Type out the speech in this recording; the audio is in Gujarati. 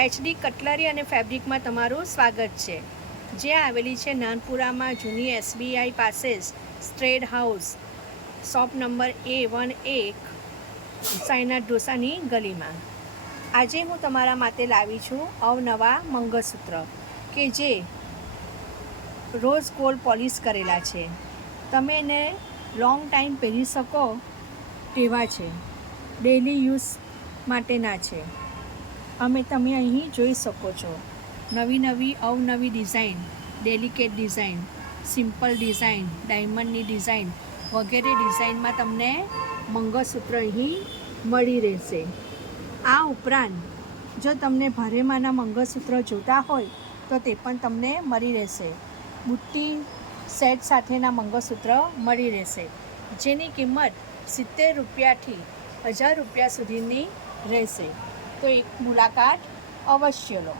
એચડી કટલરી અને ફેબ્રિકમાં તમારું સ્વાગત છે, જે આવેલી છે નાનપુરામાં જૂની SBI પાસે સ્ટ્રેડ house, shop number A1 Sainath ઢોસાની ગલીમાં. આજે હું તમારા માટે લાવી છું અવનવા મંગળસૂત્ર કે જે રોઝ ગોલ્ડ પોલિશ કરેલા છે. તમે એને લોંગ ટાઈમ પહેરી શકો તેવા છે, ડેલી યુઝ માટેના છે. તમે અહીં જોઈ શકો છો નવી અવનવી design, delicate design, simple design, ડાયમંડની ડિઝાઇન વગેરે ડિઝાઇનમાં તમને મંગળસૂત્ર અહીં મળી રહેશે. આ ઉપરાંત જો તમને ભારેમાના મંગળસૂત્ર જોતા હોય તો તે પણ તમને મળી રહેશે. બુટ્ટી સેટ સાથેના મંગળસૂત્ર મળી રહેશે, જેની કિંમત 70 રૂપિયાથી 1000 રૂપિયા સુધીની રહેશે. તો એક મુલાકાત અવશ્ય લો.